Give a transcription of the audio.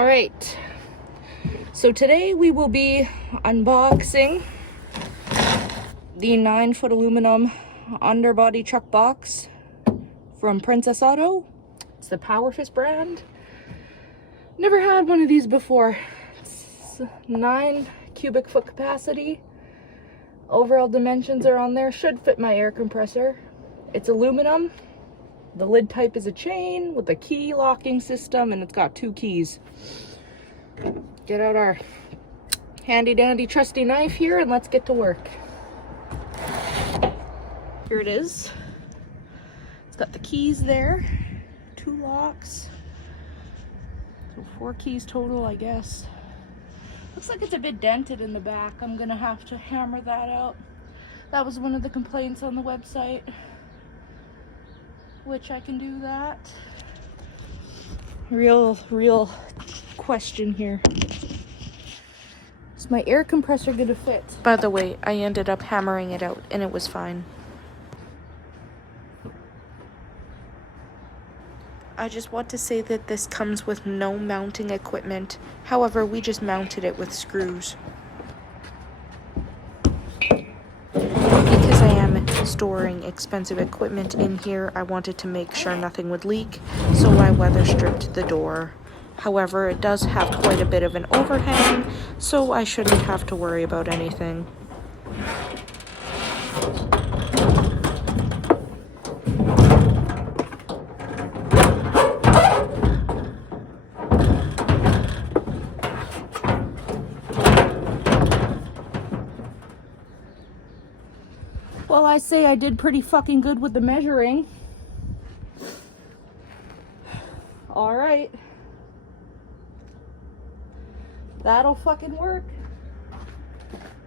All right, so today we will be unboxing the 9-foot aluminum underbody truck box from Princess Auto. It's the POWERFIST brand. Never had one of these before. It's 9 cubic foot capacity. Overall dimensions are on there. Should fit my air compressor. It's aluminum. The lid type is a chain with a key locking system, and it's got 2 keys. Get out our handy dandy trusty knife here and let's get to work. Here it is. It's got the keys there, 2 locks. So 4 keys total, I guess. Looks like it's a bit dented in the back. I'm gonna have to hammer that out. That was one of the complaints on the website, which I can do that. Real question here. Is my air compressor gonna fit? By the way, I ended up hammering it out and it was fine. I just want to say that this comes with no mounting equipment. However, we just mounted it with screws. Because I am storing expensive equipment in here, I wanted to make sure nothing would leak, so I weather stripped the door. However, it does have quite a bit of an overhang, so I shouldn't have to worry about anything. Well, I say I did pretty fucking good with the measuring. All right. That'll fucking work.